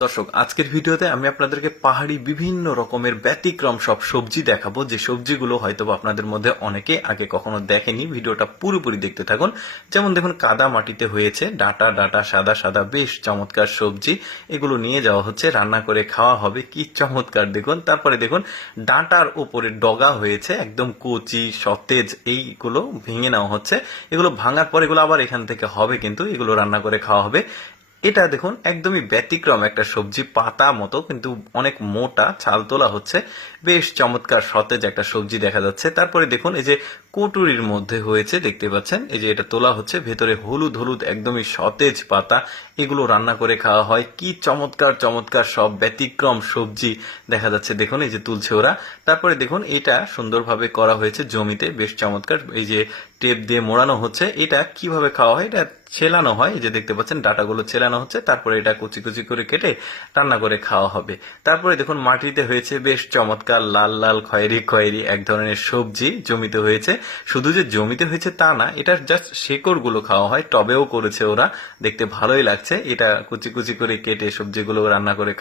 দর্শক, আজকের ভিডিওতে আমি আপনাদেরকে পাহাড়ি বিভিন্ন রকমের ব্যতিক্রম সব সবজি দেখাবো, যে সবজিগুলো হয়তো আপনাদের মধ্যে অনেকে আগে কখনো দেখেনি। ভিডিওটা পুরোপুরি দেখতে থাকুন। যেমন দেখুন, কাদা মাটিতে হয়েছে ডাটা ডাটা সাদা সাদা বেশ চমৎকার সবজি। এগুলো নিয়ে যাওয়া হচ্ছে, রান্না করে খাওয়া হবে। কি চমৎকার দেখুন। তারপরে দেখুন, ডাঁটার উপরে ডগা হয়েছে, একদম কচি সতেজ। এইগুলো ভেঙে নেওয়া হচ্ছে। এগুলো ভাঙার পর এগুলো আবার এখান থেকে হবে, কিন্তু এগুলো রান্না করে খাওয়া হবে। এটা দেখুন, একদমই ব্যতিক্রম একটা সবজি, পাতা মতো কিন্তু অনেক মোটা, ছাল তোলা হচ্ছে। বেশ চমৎকার সতেজ একটা সবজি দেখা যাচ্ছে। তারপরে দেখুন, এই যে কটুরির মধ্যে হয়েছে, দেখতে পাচ্ছেন, এই যে এটা তোলা হচ্ছে, ভেতরে হলুদ হলুদ একদমই সতেজ পাতা। এগুলো রান্না করে খাওয়া হয়। কি চমৎকার চমৎকার সব ব্যতিক্রম সবজি দেখা যাচ্ছে। দেখুন, এই যে তুলছে ওরা। তারপরে দেখুন, এটা সুন্দরভাবে করা হয়েছে জমিতে, বেশ চমৎকার। এই যে টেপ দিয়ে মোড়ানো হচ্ছে। এটা কিভাবে খাওয়া হয়, এটা ছেলানো হয়। এই যে দেখতে পাচ্ছেন, ডাটাগুলো ছেলানো হচ্ছে। তারপরে এটা কুচি কুচি করে কেটে রান্না করে খাওয়া হবে। তারপরে দেখুন, মাটিতে হয়েছে বেশ চমৎকার লাল লাল খয়েরি খয়েরি এক ধরনের সবজি জমিতে হয়েছে। শুধু যে জমিতে হয়েছে তা না, এটার জাস্ট শেকড় গুলো খাওয়া হয়। টবেও করেছে ওরা, দেখতে ভালোই লাগছে। এটা কুচি কুচি করে কেটে সবজিগুলো রান্না করে